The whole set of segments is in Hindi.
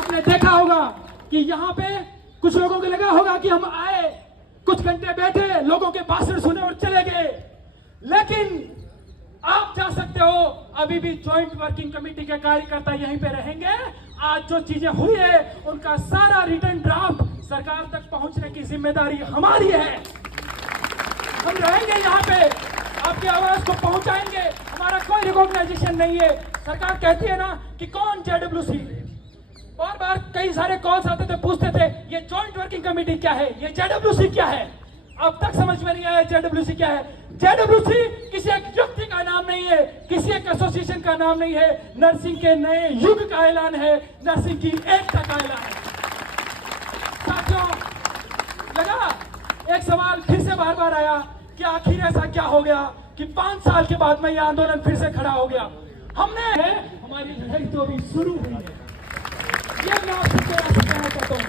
आपने देखा होगा कि यहाँ पे कुछ लोगों को लगा होगा कि हम आए, कुछ घंटे बैठे, लोगों के भाषण सुने और चले गए, लेकिन आप जा सकते हो। अभी भी ज्वाइंट वर्किंग कमेटी के कार्यकर्ता यहीं पे रहेंगे। आज जो चीजें हुई है उनका सारा रिटर्न ड्राफ्ट सरकार तक पहुंचने की जिम्मेदारी हमारी है। हम रहेंगे यहाँ पे, आपकी आवाज को पहुंचाएंगे। हमारा कोई रिकॉग्नाइजेशन नहीं है। सरकार कहती है ना कि कौन जेडब्ल्यूसी, बार बार कई सारे कॉल्स आते थे, पूछते थे ये ज्वाइंट वर्किंग कमेटी क्या है, ये जेडब्ल्यूसी क्या है। अब तक समझ में नहीं आया जेडब्ल्यूसी क्या है। जेडब्ल्यूसी किसी एक व्यक्ति का नाम नहीं है, किसी एक एसोसिएशन का नाम नहीं है। नर्सिंग के नए युग का ऐलान है, नर्सिंग की एकता का ऐलान है। साथियों, लगा एक सवाल फिर से बार बार आया कि आखिर ऐसा क्या हो गया कि 5 साल के बाद में यह आंदोलन फिर से खड़ा हो गया। हमारी लड़ाई तो अभी शुरू हुई है, ये मैं आपसे कहना चाहता हूँ।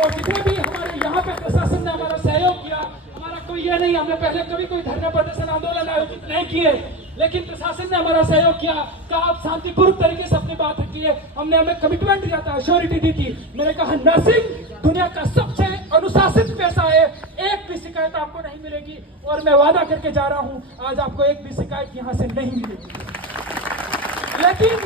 और जितने भी हमारे यहाँ पे प्रशासन ने हमारा सहयोग किया, हमारा कोई ये नहीं, हमने पहले कभी कोई धरना प्रदर्शन आंदोलन आयोजित नहीं किए, लेकिन प्रशासन ने हमारा सहयोग किया, कहा आप शांतिपूर्ण तरीके से अपनी बात रखिए। हमने हमें कमिटमेंट दिया था, श्योरिटी दी थी। मैंने कहा नर्सिंग दुनिया का सबसे अनुशासित पेशा है, एक भी शिकायत आपको नहीं मिलेगी। और मैं वादा करके जा रहा हूँ, आज आपको एक भी शिकायत यहाँ से नहीं मिलेगी। लेकिन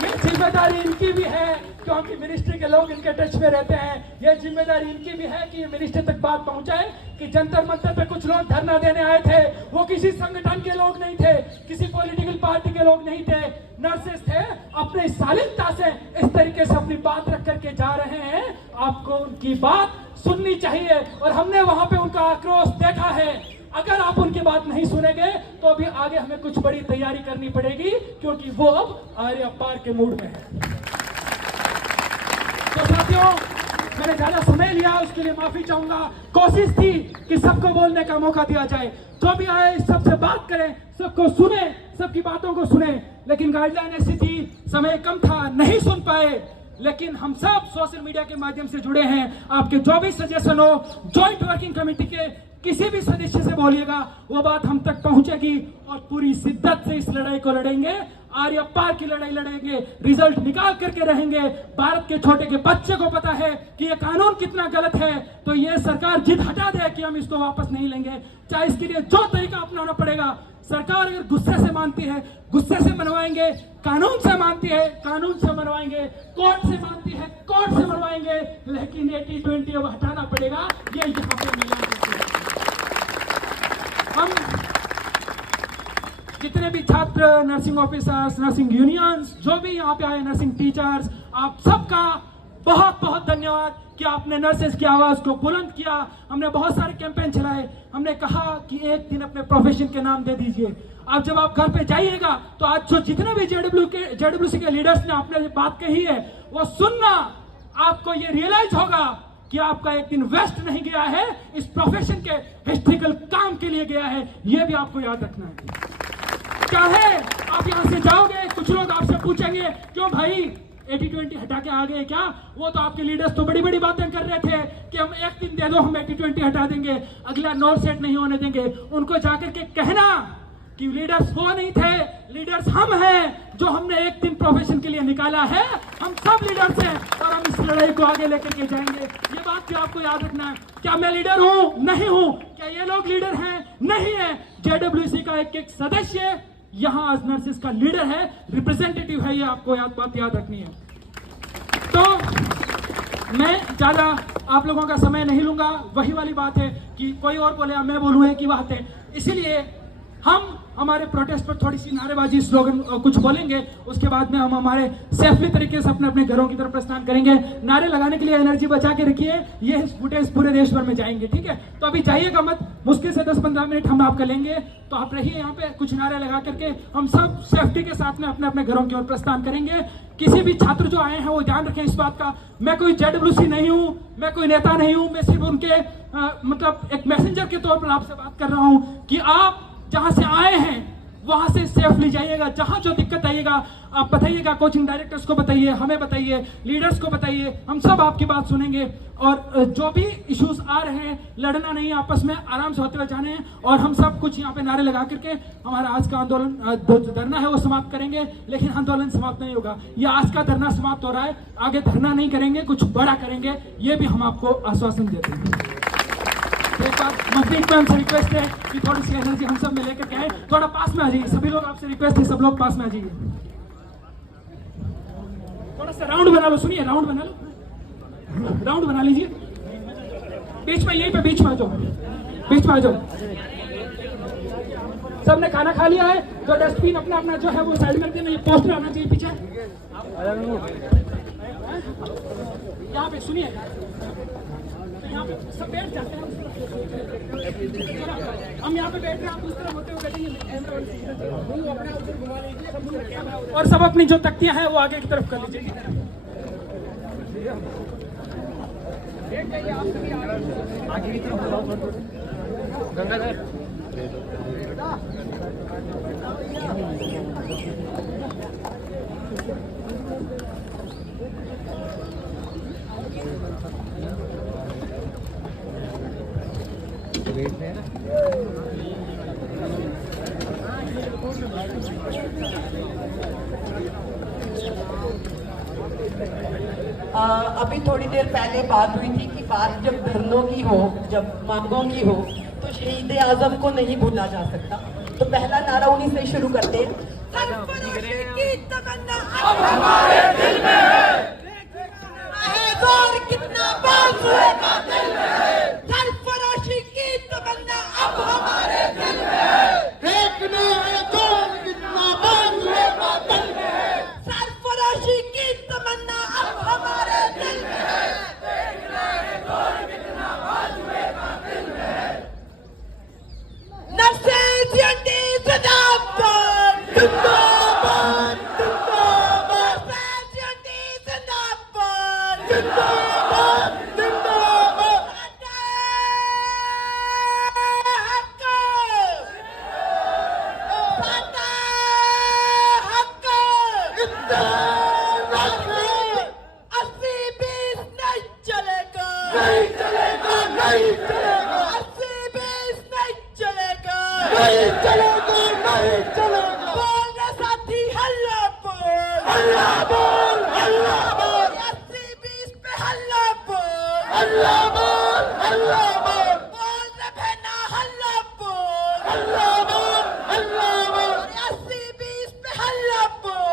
ये जिम्मेदारी इनकी भी है, क्योंकि मिनिस्ट्री के लोग इनके टच में रहते हैं। ये जिम्मेदारी इनकी भी है कि मिनिस्ट्री तक बात पहुंचाए कि जंतर मंतर पे कुछ लोग धरना देने आए थे, वो किसी संगठन के लोग नहीं थे, किसी पॉलिटिकल पार्टी के लोग नहीं थे, नर्सेस थे। अपने शालीनता से इस तरीके से अपनी बात रख करके जा रहे हैं। आपको उनकी बात सुननी चाहिए और हमने वहां पे उनका आक्रोश देखा है। अगर आप उनकी बात नहीं सुनेंगे तो अभी आगे हमें कुछ बड़ी तैयारी करनी पड़ेगी, क्योंकि वो अब आर्य पार के मूड में है। तो साथियों, मैंने ज्यादा समय लिया, उसके लिए माफी चाहूंगा। कोशिश थी कि सबको बोलने का मौका दिया जाए, जो भी आए सबसे बात करें, सबको सुने, सबकी बातों को सुने। लेकिन गाइडलाइन ऐसी थी, समय कम था, नहीं सुन पाए। लेकिन हम सब सोशल मीडिया के माध्यम से जुड़े हैं। आपके जो भी सजेशन हो, ज्वाइंट वर्किंग कमेटी के किसी भी सदस्य से बोलिएगा, वो बात हम तक पहुंचेगी और पूरी शिद्दत से इस लड़ाई को लड़ेंगे। आर्य पार की लड़ाई लड़ेंगे, रिजल्ट निकाल करके रहेंगे। भारत के छोटे के बच्चे को पता है कि ये कानून कितना गलत है, तो ये सरकार जिद हटा दे कि हम इसको वापस नहीं लेंगे, चाहे इसके लिए जो तरीका अपनाना पड़ेगा। सरकार अगर गुस्से से मानती है, गुस्से से मनवाएंगे, कानून से मानती है, कानून से मनवाएंगे, कोर्ट से मानती है, कोर्ट से मनवाएंगे। लेकिन 80-20 अब हटाना पड़ेगा, ये यहाँ पे मिला। हम जितने भी छात्र, नर्सिंग ऑफिसर्स, नर्सिंग यूनियंस, जो भी यहाँ पे आए, नर्सिंग टीचर्स, आप सबका बहुत बहुत धन्यवाद कि आपने नर्सेस की आवाज को बुलंद किया। हमने बहुत सारे कैंपेन चलाए। हमने कहा कि एक दिन अपने प्रोफेशन के नाम दे दीजिए। अब जब आप घर पे जाइएगा तो आज जो जितने भी जेडब्ल्यूसी के लीडर्स ने आपने बात कही है, वो सुनना, आपको ये रियलाइज होगा कि आपका एक दिन वेस्ट नहीं गया है, इस प्रोफेशन के हिस्ट्रिकल काम के लिए गया है। ये भी आपको याद रखना है। चाहे आप यहाँ से जाओगे, कुछ लोग आपसे पूछेंगे क्यों भाई 80-20 हटा के आ गए क्या? वो तो आपके लीडर्स तो बड़ी बड़ी बातें कर रहे थे कि हम एक दिन दे दो, हम 80-20 हटा देंगे, अगला नॉर सेट नहीं होने देंगे। उनको जाकर के कहना कि लीडर्स वो नहीं थे, लीडर्स हम हैं, जो हमने एक दिन प्रोफेशन के लिए निकाला है। हम सब लीडर्स हैं और हम इस लड़ाई को आगे लेकर के जाएंगे। ये बात भी आपको याद रखना है। क्या मैं लीडर हूँ? नहीं हूँ। क्या ये लोग लीडर हैं? नहीं है। जेडब्ल्यूसी का एक एक सदस्य यहाँ आज नर्सेस का लीडर है, रिप्रेजेंटेटिव है। ये आपको बात याद रखनी है। तो मैं ज्यादा आप लोगों का समय नहीं लूंगा। वही वाली बात है कि कोई और बोले या मैं बोलूं, है की बात है। इसीलिए हम हमारे प्रोटेस्ट पर थोड़ी सी नारेबाजी, स्लोगन कुछ बोलेंगे, उसके बाद में हम हमारे सेफली तरीके से अपने अपने घरों की तरफ प्रस्थान करेंगे। नारे लगाने के लिए एनर्जी बचा के रखिए, ये फुटेज पूरे देश भर में जाएंगे, ठीक है? तो अभी जाइएगा मत, मुश्किल से 10-15 मिनट हम आपका लेंगे, तो आप रहिए यहाँ पे, कुछ नारे लगा करके हम सब सेफ्टी के साथ में अपने अपने घरों की ओर प्रस्थान करेंगे। किसी भी छात्र जो आए हैं वो ध्यान रखें इस बात का, मैं कोई जेडब्ल्यूसी नहीं हूँ, मैं कोई नेता नहीं हूँ, मैं सिर्फ उनके मतलब एक मैसेंजर के तौर पर आपसे बात कर रहा हूँ कि आप जहां से आए हैं वहां से सेफली जाइएगा। जहां जो दिक्कत आइएगा आप बताइएगा, कोचिंग डायरेक्टर्स को बताइए, हमें बताइए, लीडर्स को बताइए, हम सब आपकी बात सुनेंगे। और जो भी इश्यूज आ रहे हैं, लड़ना नहीं, आपस में आराम से होते हुए जाने हैं। और हम सब कुछ यहाँ पे नारे लगा करके हमारा आज का आंदोलन धरना है वो समाप्त करेंगे, लेकिन आंदोलन समाप्त नहीं होगा। ये आज का धरना समाप्त हो रहा है, आगे धरना नहीं करेंगे, कुछ बड़ा करेंगे, ये भी हम आपको आश्वासन देते हैं। एक बार मस्जिद में हमसे रिक्वेस्ट है कि थोड़ी सी एनर्जी हम सब में लेकर के आए, थोड़ा पास में आ जाइए। सभी लोग आपसे रिक्वेस्ट है, सब लोग पास में आ जाइए। थोड़ा सा राउंड बना लो, सुनिए, राउंड बना लो, राउंड बना लीजिए। बीच में, यहीं पे बीच में आ जाओ, बीच में आ जाओ। सबने खाना खा लिया है, जो डस्टबिन अपना अपना जो है वो साइड में रख देना। ये पोस्टर आना चाहिए पीछे, यहाँ पे सुनिए, यहाँ पे सब बैठ जाते हैं। हम यहाँ पे बैठ रहे हैं, आप उस तरफ होते हुए बैठेंगे और सब अपनी जो तख्तियां हैं वो आगे की तरफ कर लीजिए। आगे की तरफ गंगाधर। अभी थोड़ी देर पहले बात हुई थी कि बात जब धरनों की हो, जब मांगों की हो, तो शहीद आजम को नहीं भूला जा सकता। तो पहला नारा उन्हीं से शुरू करते हैं। सरफरोशी की तमन्ना अब हमारे दिल में है, जोर कितना बाजुए का दिल में है। सरफरोशी की तमन्ना अब हमारे दिल में है, देखने है जोर कितना बाजुए का दिल में है। सरफरोशी की तमन्ना अब हमारे दिल में है, देखने है जोर कितना बाजुए का दिल में है। नर्सेज यूनिटी जिंदाबाद, जिंदाबाद, जिंदाबाद। नर्सेज यूनिटी जिंदाबाद, जिंदाबाद, जिंदाबाद। नहीं चलेगा, नहीं चलेगा, 80-20 नहीं चलेगा, नहीं चलेगा, नहीं चलेगा। बोल रे साथी, हल्ला बोल, हल्ला बोल, हल्ला बोल। 80-20 पे हल्ला बोल, हल्ला बोल, हल्ला बोल। बोल रे बहना, हल्ला बोल, हल्ला बोल, हल्ला बोल। 80-20 पे हल्ला बोल,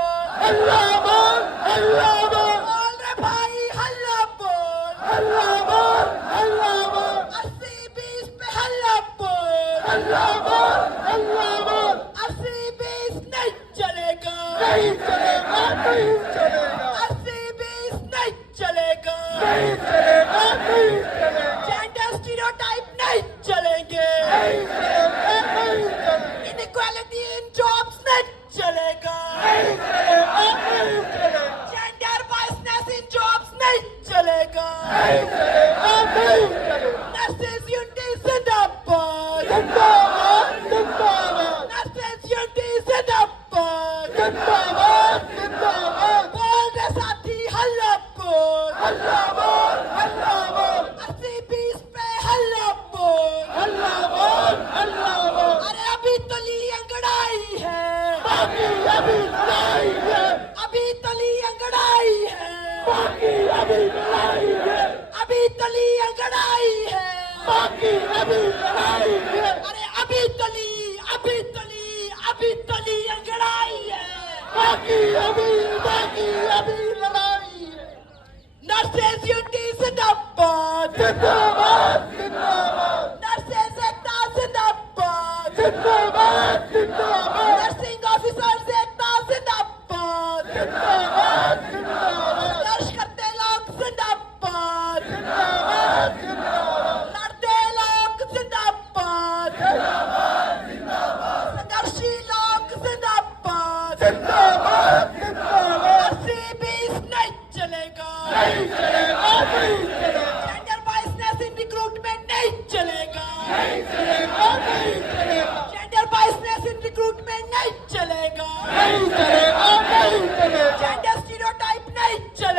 हल्ला बोल, हल्ला बोल। बोल रे भाई, हल्ला बोल, हल्ला बोल, हल्ला बोल। 80-20 पे हल्ला बोल, हल्ला बोल, हल्ला बोल। 80-20 नहीं चलेगा, नहीं चलेगा, नहीं चलेगा। 80-20 नहीं चलेगा, नहीं चलेगा, नहीं चलेगा। जेंडर स्टीरियोटाइप नहीं चलेंगे, नहीं चलेगा, नहीं चलेगा। इनइक्वालिटी इन जॉब्स नहीं चलेगा, नहीं चलेगा, नहीं चलेगा। जेंडर बायसनेस इन जॉब्स नहीं चलेगा, नहीं चलेगा, नहीं चलेगा। नर्सेज यूनिटी जिंदाबाद, जिंदाबाद, जिंदाबाद। नर्सेज यूनिटी जिंदाबाद, जिंदाबाद, जिंदाबाद। बोल रे साथी, हल्ला बोल, हल्ला बोल, हल्ला बोल। 80-20 पे हल्ला बोल, हल्ला बोल, हल्ला बोल। अरे अभी तली अंगड़ाई है, बाकी अभी लड़ाई है, अभी तली अंगड़ाई है, बाकी अभी लड़ाई है, अभी तली अंगड़ाई है, बाकी अभी लड़ाई है। अरे अभी तली, अभी तली, अभी तली अंगड़ाई है, बाकी अभी, बाकी अभी लड़ाई है। नर्सेज यूनिटी जिंदाबाद, जिंदाबाद, जिंदाबाद। नर्सेज एकता जिंदाबाद, जिंदाबाद, जिंदाबाद। नर्सिंग ऑफिसर्स एकता जिंदाबाद, जिंदाबाद, जिंदाबाद। संघर्ष करते लोग जिंदाबाद, जिंदाबाद, जिंदाबाद। लड़ते लोग जिंदाबाद, जिंदाबाद, जिंदाबाद। संघर्षी लोग जिंदाबाद, जिंदाबाद, जिंदाबाद। 80-20 नहीं चलेगा, नहीं चलेगा, नहीं चलेगा। जेंडर बायसनेस इन रिक्रूटमेंट नहीं चलेगा, नहीं चलेगा, नहीं चलेगा। जेंडर बायसनेस इन रिक्रूटमेंट नहीं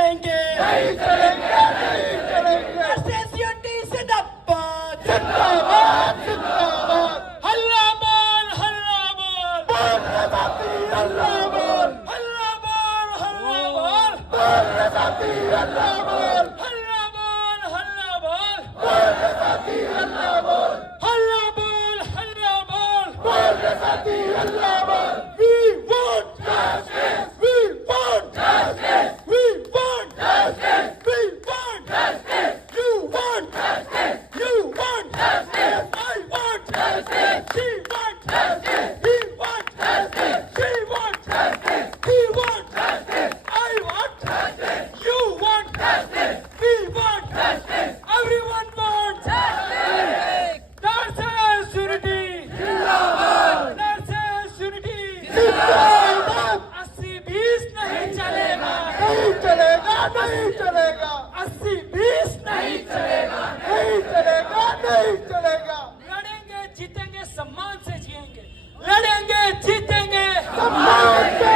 चलेंगे, नहीं चलेंगे, नहीं चलेंगे। नर्सेस यूनिटी जिंदाबाद, जिंदाबाद, जिंदाबाद। हल्ला बोल, हल्ला बोल, बोल रे साथी हल्ला बोल, हल्ला बोल, हल्ला बोल, बोल रे साथी हल्ला बोल, हल्ला बोल, हल्ला बोल, बोल रे साथी हल्ला बोल, हल्ला बोल, हल्ला बोल, बोल रे साथी हल्ला बोल। We want justice, we want justice, we want justice, we want justice. You want justice, you want justice, I want justice, she wants justice, he wants justice, she wants justice, he wants justice, I want justice, you want justice, we want justice, everyone wants justice. Nurses unity, जिंदाबाद, nurses unity, जिंदाबाद। 80-20 नहीं चलेगा, नहीं चलेगा, नहीं चलेगा। 80-20 नहीं चलेगा, नहीं चलेगा, नहीं चलेगा। लड़ेंगे जीतेंगे सम्मान से जिएंगे, लड़ेंगे जीतेंगे सम्मान से,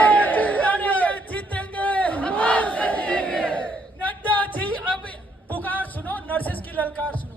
लड़ेंगे जीतेंगे सम्मान से जिएंगे। नड्डा जी अब पुकार सुनो, नर्सेस की ललकार सुनो।